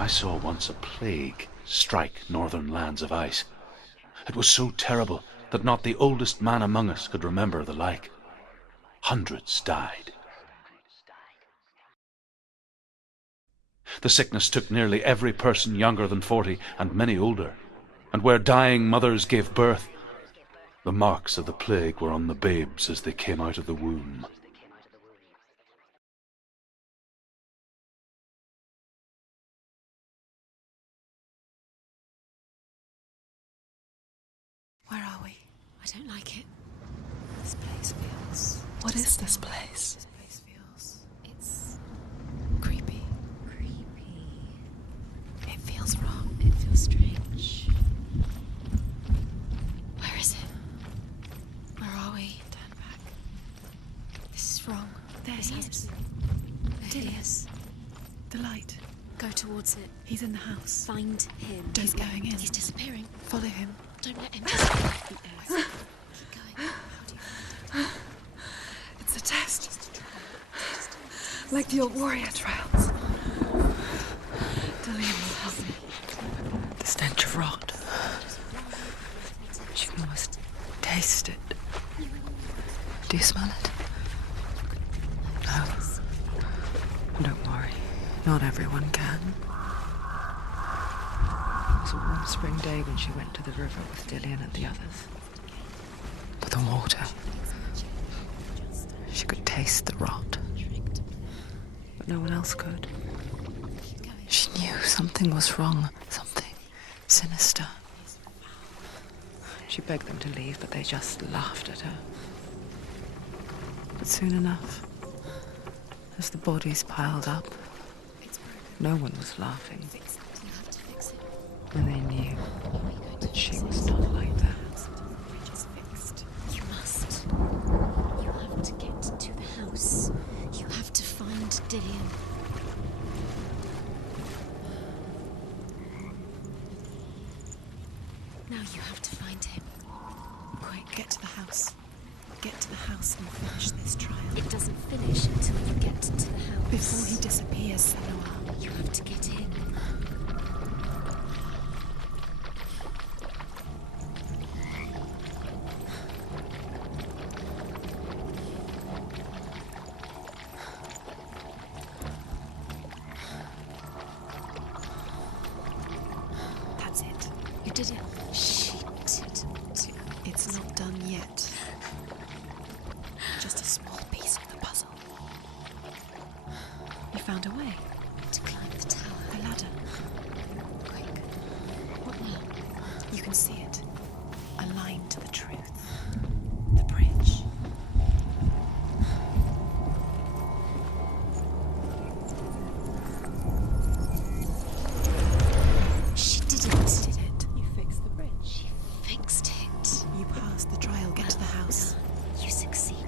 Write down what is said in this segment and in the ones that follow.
I saw once a plague strike northern lands of ice. It was so terrible that not the oldest man among us could remember the like. Hundreds died. The sickness took nearly every person younger than 40 and many older, and where dying mothers gave birth, the marks of the plague were on the babes as they came out of the womb. Where are we? I don't like it. This place feels... What is this place? This place feels... It's... creepy. creepy. It feels wrong. It feels strange. Where is it? Where are we? Turn back. This is wrong. There This he has is. to be. There he is. The light. Go towards it. He's in the house. Find him. He's going in. He's disappearing. Follow him. Don't let him disappear. Keep going. How do you find him? It's a test. Like the old warrior trials. Dillian will help me. The stench of rot. She can almost taste it. Do you smell it? No. Don't worry. Not everyone can. It was a warm spring day when she went to the river with Dillian and the others. But the water... She could taste the rot. But no one else could. She knew something was wrong. Something sinister. She begged them to leave, but they just laughed at her. But soon enough, as the bodies piled up, no one was laughing. And they knew that she was not like that. You must. You have to get to the house. You have to find Dillian. Now you have to find him. Quick, get to the house. Get to the house and finish this trial. It doesn't finish until you get to the house. Before he disappears, Shenua. You have to get in. That's it. You did it. She didn't. It's not done yet. Just a small piece of the puzzle. You found a way. To climb the tower. The ladder. Quick. What now? You can see it. A line to the truth. The bridge. She didn't. Did it? You fixed the bridge. She fixed it. You passed the trial. Get to the house. You succeeded.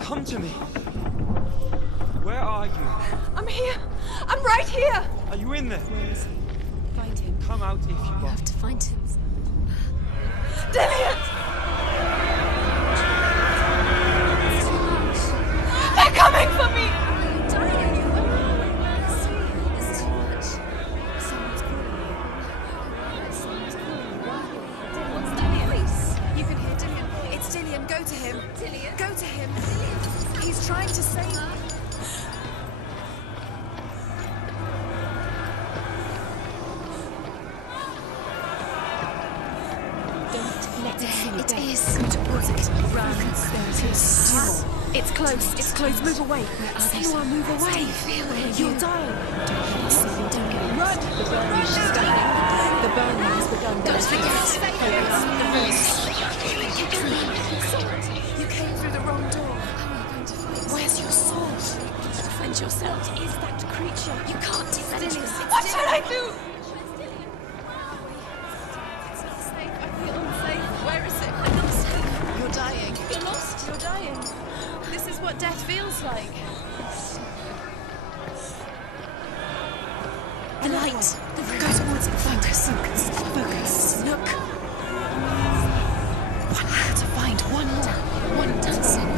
Come to me. Where are you? I'm here. I'm right here. Are you in there? Where is he? Find him. Come out if you You are. have to find him. Dillian! It's too much. They're coming for me! You're dying. It's too much. Someone's calling you. Someone's calling you. Why? What's that voice? You can hear Dillian. It's Dillian. Go to him. Dillian? Go to him. He's trying to save me. It is. Towards it. Run. It's close. It's close. Move away. Shenua, move away. Feel it. You'll die. Don't let me see you. Don't get run. Run now. The burning has begun. Don't forget. You came through the wrong door. How are you going to fight? Where's your sword? Defend yourself. What is that creature? You can't defend yourself. What should I do? It's not safe. I feel unsafe. Where is it? I'm not safe. You're dying. You're lost. You're dying. This is what death feels like. The light. Go towards it. Focus. Focus. Look. One more to find. One more. One dancing.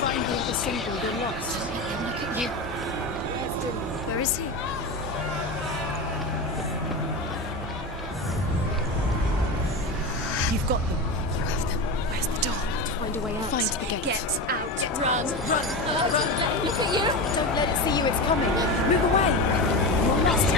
Finding the symbol. You're lost. Look at you. Where is he? You've got them. You have them. Where's the door? To find a way out. Find the gate. Get out. Run. Run. Look at you. Don't let it see you. It's coming. Move away. You're lost.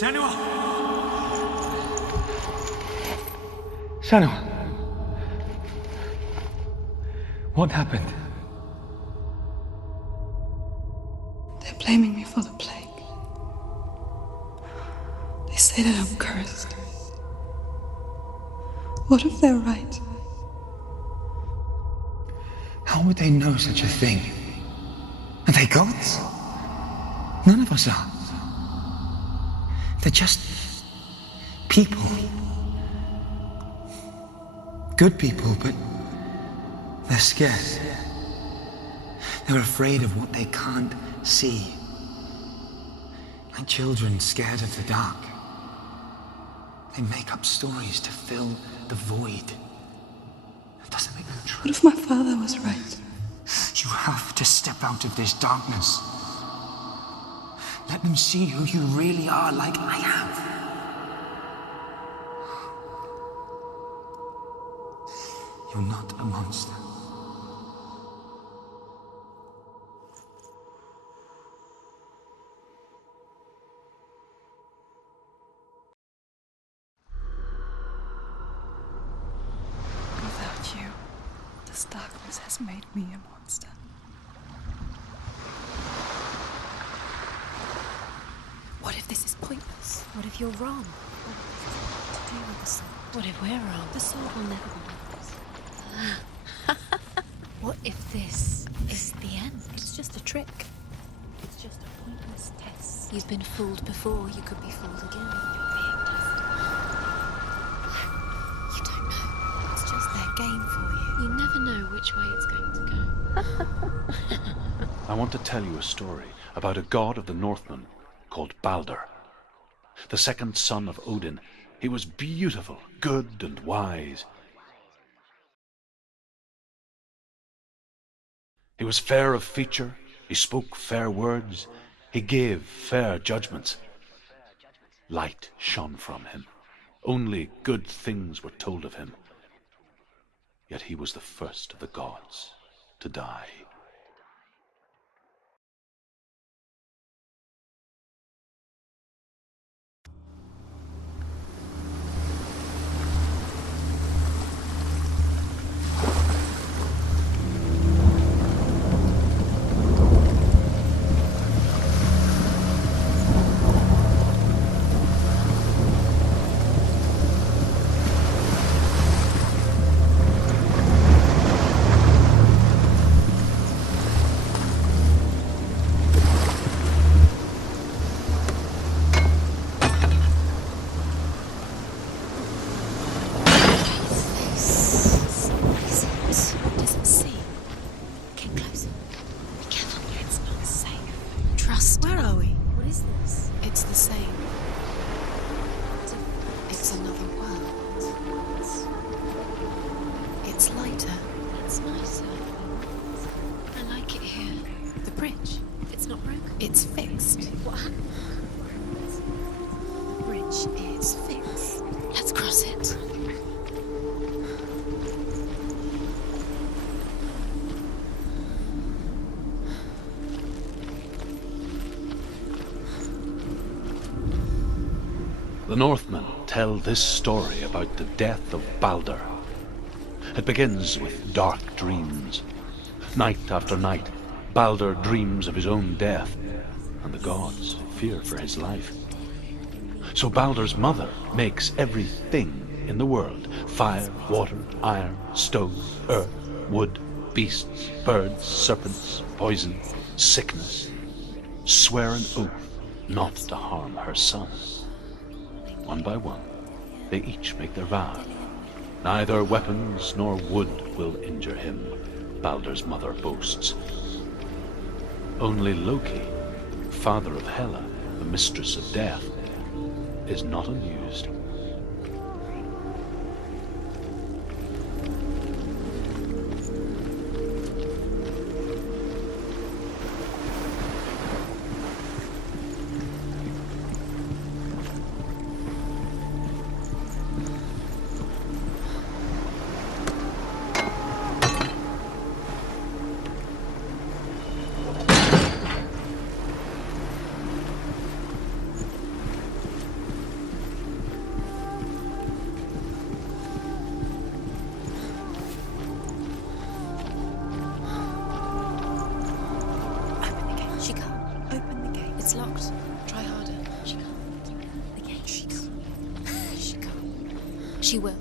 Shenua! Shenua! What happened? They're blaming me for the plague. They say that I'm cursed. What if they're right? How would they know such a thing? Are they gods? None of us are. They're just people. Good people, but they're scared. They're afraid of what they can't see. Like children scared of the dark. They make up stories to fill the void. That doesn't make them true. What if my father was right? You have to step out of this darkness. Let them see who you really are, like I am. You're not a monster. Without you, this darkness has made me a monster. What if this is pointless? What if you're wrong? What if this is nothing to do with the sword? What if we're wrong? The sword will never be yours. What if this is the end? It's just a trick. It's just a pointless test. You've been fooled before. You could be fooled again. You're being tested. You don't know. It's just their game for you. You never know which way it's going to go. I want to tell you a story about a god of the Northmen called Balder. The second son of Odin. He was beautiful, good and wise. He was fair of feature, he spoke fair words, he gave fair judgments. Light shone from him. Only good things were told of him. Yet he was the first of the gods to die. later. It's nicer. I like it here. The bridge. It's not broken. It's fixed. What happened? The bridge is fixed. Let's cross it. The Northmen tell this story about the death of Balder. It begins with dark dreams. Night after night, Balder dreams of his own death, and the gods fear for his life. So Balder's mother makes everything in the world: fire, water, iron, stone, earth, wood, beasts, birds, serpents, poison, sickness, swear an oath not to harm her son. One by one, they each make their vow. Neither weapons nor wood will injure him, Balder's mother boasts. Only Loki, father of Hela, the mistress of death, is not amused. She will.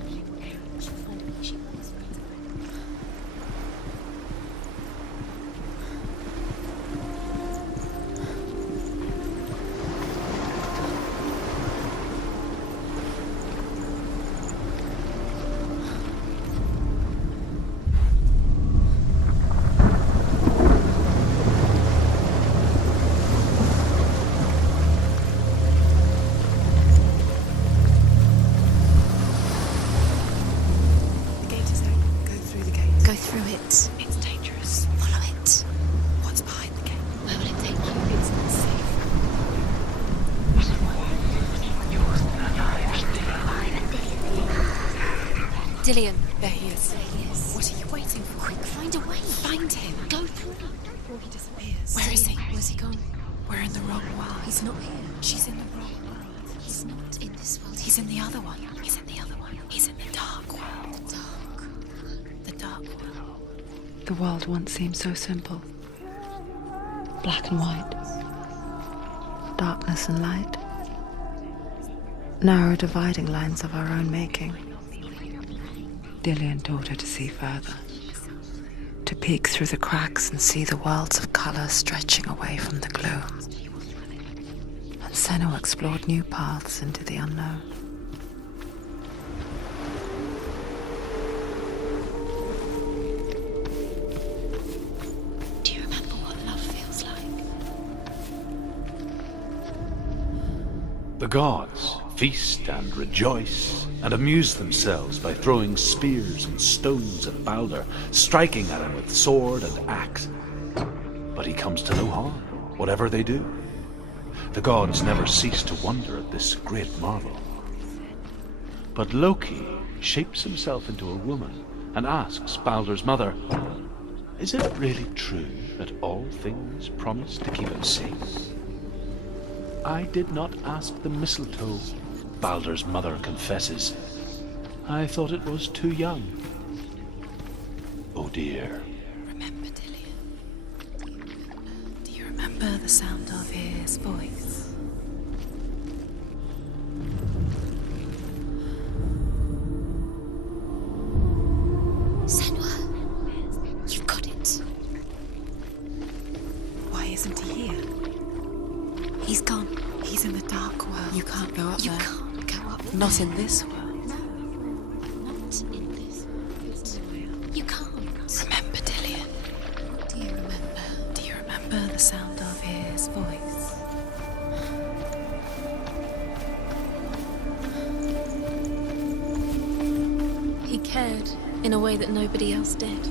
Dillion. There he is. There he is. What are you waiting for? Quick, find a way. Find him. Go through before he disappears. Where is he? Where's he gone? We're in the wrong world. He's not here. She's in the wrong world. He's not in this world. He's in the other one. He's in the other one. He's in the dark world. The dark. The dark world. The world once seemed so simple. Black and white. Darkness and light. Narrow dividing lines of our own making. Dillion taught her to see further. To peek through the cracks and see the worlds of colour stretching away from the gloom. And Shenua explored new paths into the unknown. Do you remember what love feels like? The gods feast and rejoice and amuse themselves by throwing spears and stones at Balder, striking at him with sword and axe. But he comes to no harm, whatever they do. The gods never cease to wonder at this great marvel. But Loki shapes himself into a woman and asks Balder's mother, "Is it really true that all things promise to keep him safe?" "I did not ask the mistletoe," Balder's mother confesses. "I thought it was too young." Oh dear. Remember, Dillion? Do you remember the sound of his voice? Shenua, you've got it. Why isn't he here? He's gone. He's in the dark world. You can't go up You there. can't go up there. Not in this world. No, not in this world. You can't. Remember, Dillion? What do you remember? Do you remember the sound of his voice? He cared in a way that nobody else did.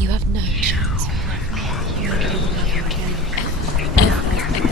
You have no chance. You will love again. Ever again.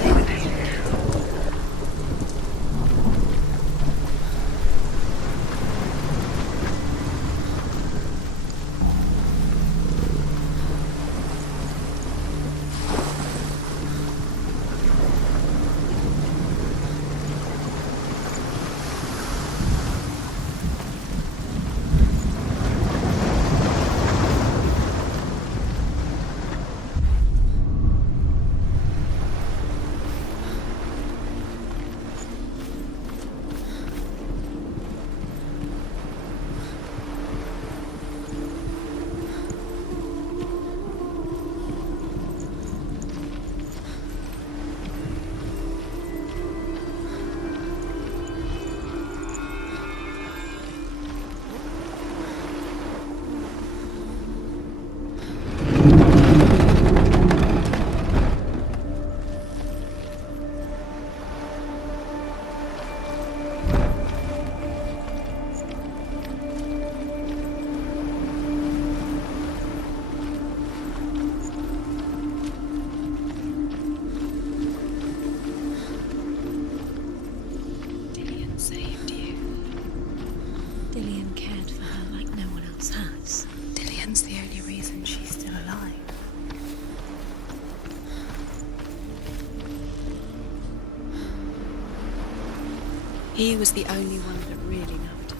He was the only one that really loved her.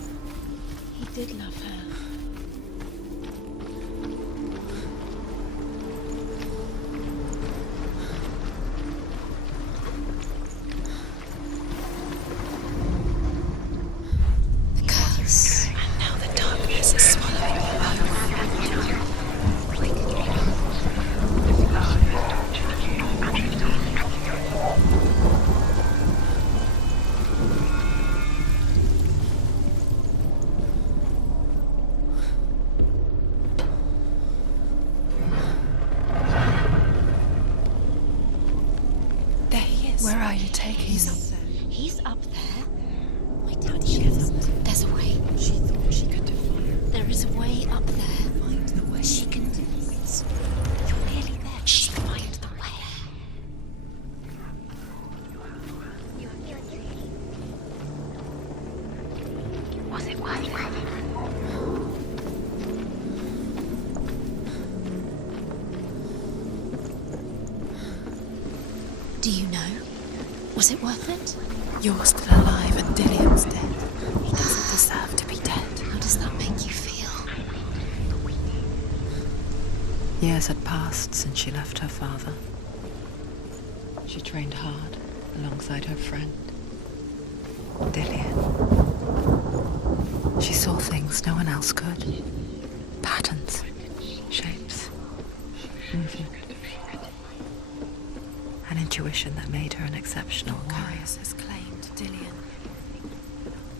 He did love her. The curse. And now the darkness is swallowing her up. Where are you taking him? He's up there. Why didn't she get up there? There's a way. She thought she could defy her. There is a way up there. Find the way. She can do it. You're nearly there. She can find the way. Was it worth it? Do you know? Was it worth it? You're still alive and Dillian's dead. He doesn't deserve to be dead. How does that make you feel? Years had passed since she left her father. She trained hard alongside her friend, Dillian. She saw things no one else could. Patterns, shapes, movement. An intuition that made her an exceptional warrior. Has claimed Dillian.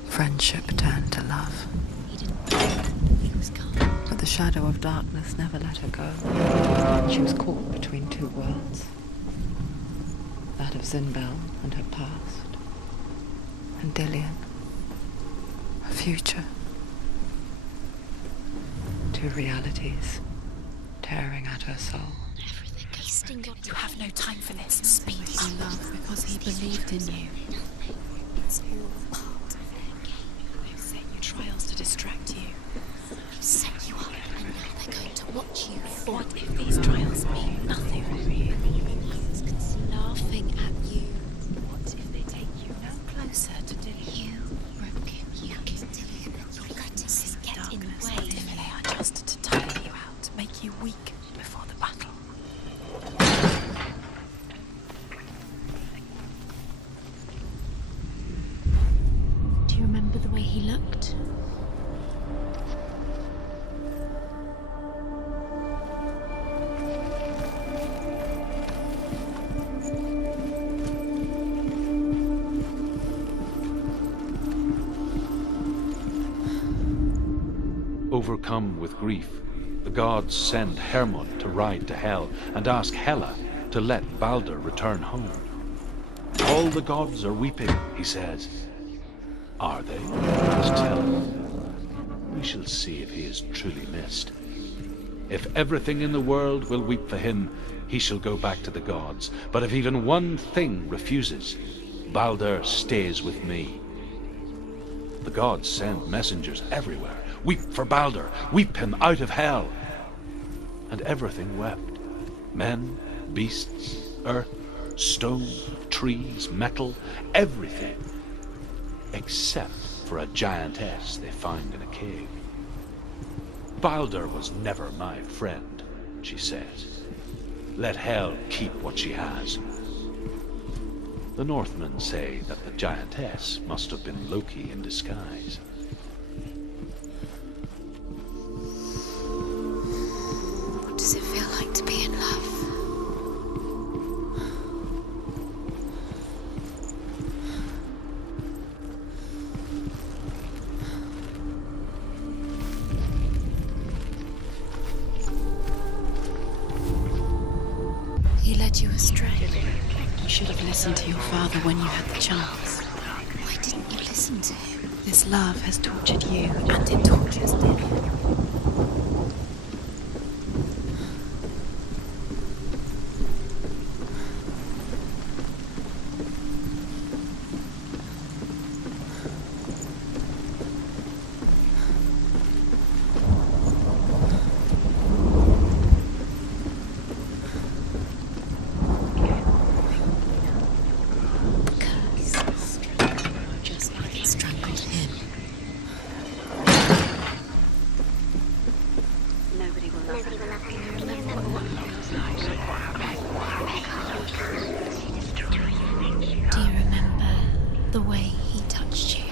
Friendship turned to love. He didn't. He was gone. But the shadow of darkness never let her go. She was caught between two worlds. That of Zinbel and her past. And Dillian. Her future. Two realities tearing at her soul. Everything wasting your time. You have no time for this. Speak. You love because he believed in you. It's all part of their game. They've set you trials to distract you. They've set you up and now they're going to watch you fall. What if these trials mean nothing for you? It's laughing at you. What if they take you no closer to Dillian? You broken. You killed Dillian. Your practices get in the Darkness way. and if they are just to tire you out, make you weak before the battle. Do you remember the way he looked? Overcome with grief, the gods send Hermod to ride to Hell and ask Hela to let Balder return home. All the gods are weeping, he says, Are they? Just tell him. We shall see if he is truly missed. If everything in the world will weep for him, he shall go back to the gods. But if even one thing refuses, Baldur stays with me. The gods send messengers everywhere. Weep for Baldur, weep him out of hell. And everything wept. Men, beasts, earth, stone, trees, metal, everything. Except for a giantess they found in a cave. Baldur was never my friend, she says. Let hell keep what she has. The Northmen say that the giantess must have been Loki in disguise. What does it feel like to be in love? He led you astray. You should have listened to your father when you had the chance. Why didn't you listen to him? This love has tortured you. And it tortures Dylan. Just like it strangled him. Do you remember the way he touched you?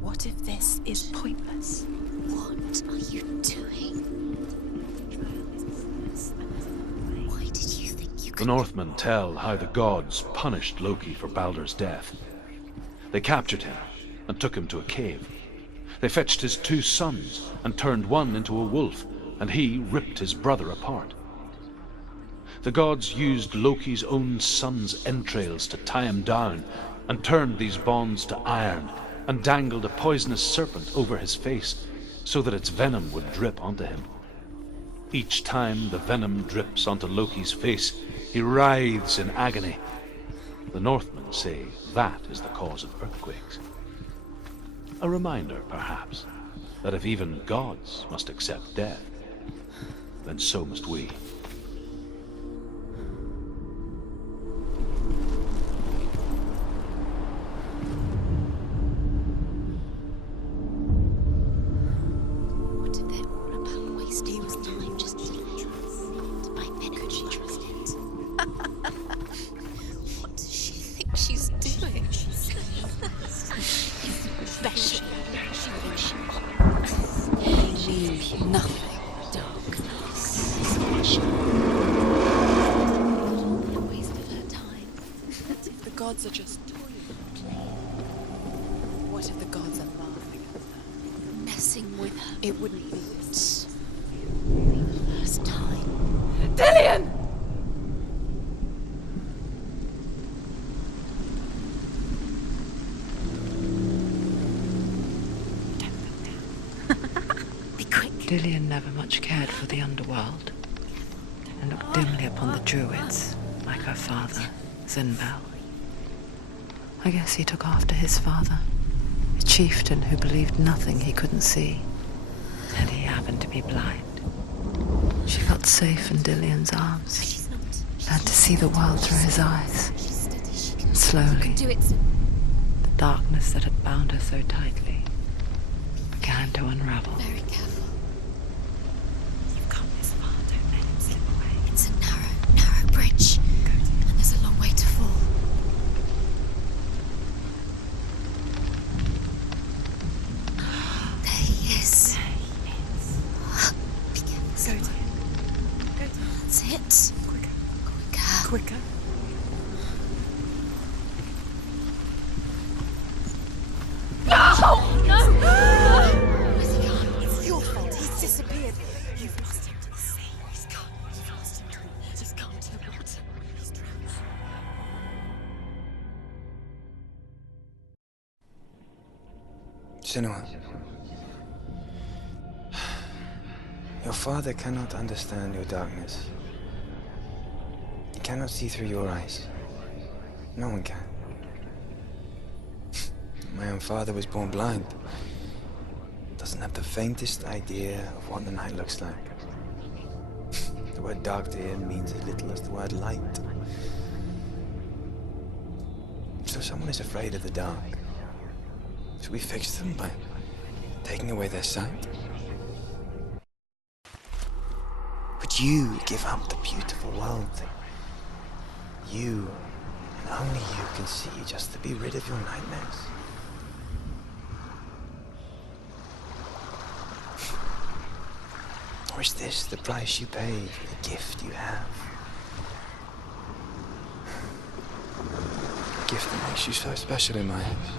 What if this is pointless? What are you doing? Why did you think you The could... Northmen tell how the gods punished Loki for Baldur's death. They captured him and took him to a cave. They fetched his 2 sons and turned one into a wolf, and he ripped his brother apart. The gods used Loki's own son's entrails to tie him down and turned these bonds to iron and dangled a poisonous serpent over his face so that its venom would drip onto him. Each time the venom drips onto Loki's face, he writhes in agony. The Northmen say that is the cause of earthquakes. A reminder, perhaps, that if even gods must accept death, then so must we. What if they're all about wasting his time just to trust? By then, could she trust it? What does she think she's doing? She's special. They mean nothing. Darkness. Special. A waste of her time. What if the gods are just toying? What if the gods are laughing at her? Messing with her. It wouldn't be this. First time. Dillion! Be quick. Dillion never much cared for the underworld and looked dimly upon the druids, like her father, Zinbel. I guess he took after his father, a chieftain who believed nothing he couldn't see, and he happened to be blind. She felt safe in Dillion's arms, She's not. learned to see the world through his eyes. She's steady. She can Slowly, do it. the darkness that had bound her so tightly began to unravel. Very careful. You've come this far, don't let him slip away. It's a narrow bridge. And there's a long way to fall. There he is. Be careful. Go to him. Go to him. That's it. Quicker. Quicker. Quicker. No! Shenua, your father cannot understand your darkness. He cannot see through your eyes. No one can. My own father was born blind. Doesn't have the faintest idea of what the night looks like. The word dark to him means as little as the word light. So someone is afraid of the dark. Should we fix them by taking away their sight? Would you give up the beautiful world that you and only you can see just to be rid of your nightmares? Or is this the price you pay for the gift you have? A gift that makes you so special in my eyes.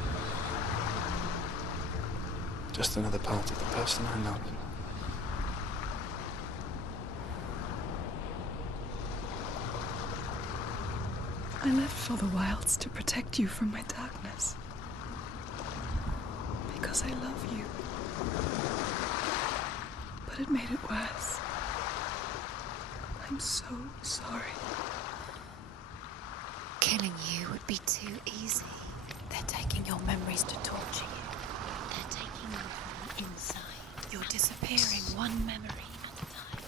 Just another part of the person I love. I left for the wilds to protect you from my darkness. Because I love you. But it made it worse. I'm so sorry. Killing you would be too easy. They're taking your memories to torture you. They're taking you from the inside. You're disappearing one memory at a time.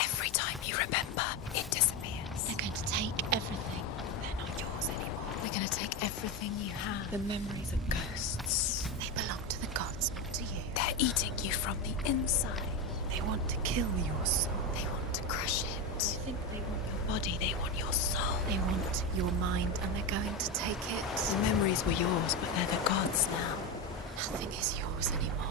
Every time you remember, it disappears. They're going to take everything. They're not yours anymore. They're going to take everything you have. The memories of ghosts. They belong to the gods, not to you. They're eating you from the inside. They want to kill your soul. They want to crush it. They think they want your body. They want your soul. They want your mind, and they're going to take it. The memories were yours, but they're the gods now. Nothing is yours anymore.